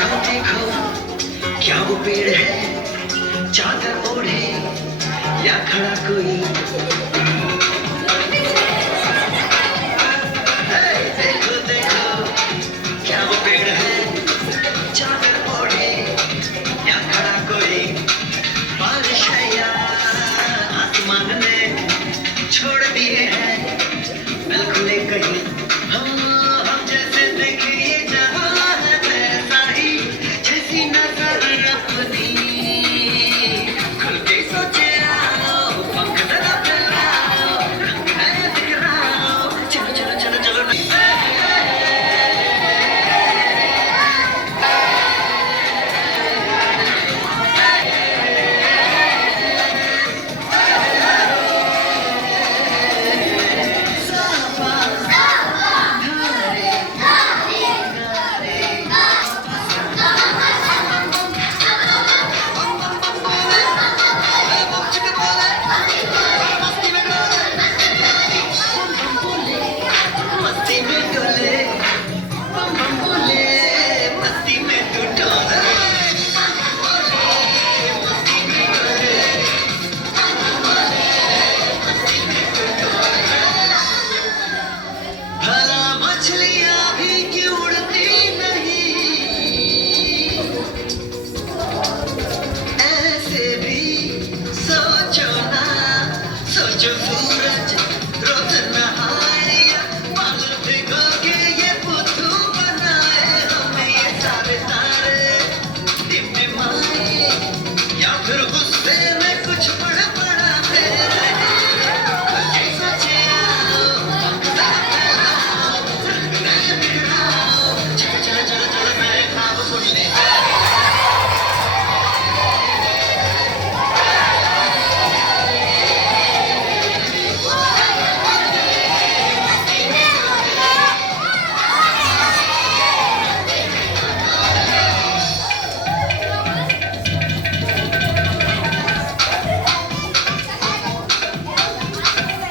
देखो देखो क्या वो पेड़ है चादर ओढ़े या खड़ा कोई। देखो देखो क्या वो पेड़ है चादर ओढ़े या खड़ा कोई। बारिश है या आसमान ने छोड़ दिए हैं नल खुले कहीं। हम जैसे देखे ये जहां है वैसा ही जैसी नजर अपनी। खुल के सोचे आओ पंख जरा फैलाओ रंग नए बिखराओ चलो चलो चलो चलो। मस्ती में डोले बम बम बोले मस्ती में तू डोले। भला मछलियां भी क्यों उड़ती नहीं ऐसे भी सोचो ना। सोचो सूरज रोज नहाए बाल भिगो के ये बुद्धू बनाए हमें ये सारे तारे दिन में माए या फिर गुस्से में कुछ बड़ा बड़ा फेरे। खुद सोचे आओ पंख फैलाओ रंग नए बिखराओ चलो चलो चलो चलो नए ख्वाब बुनने।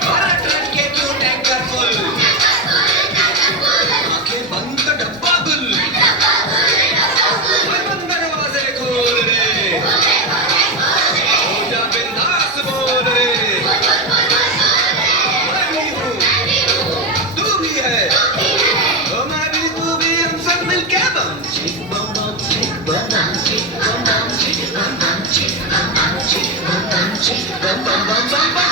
और ट्रक के क्यों टैंकर फुल आंखें बंद कर डब्बा गुल। ओए बंद दरवाजे खोल रे हो जा बिंदास बोल रे। मैं भी हूँ तू भी है ओ मैं भी तू भी हम सब मिलके बम चिक बम बम चिक बम बम चिक बम बम चिक बम बम चिक बम बम चिक बम बम चिक बम बम बम बम बम।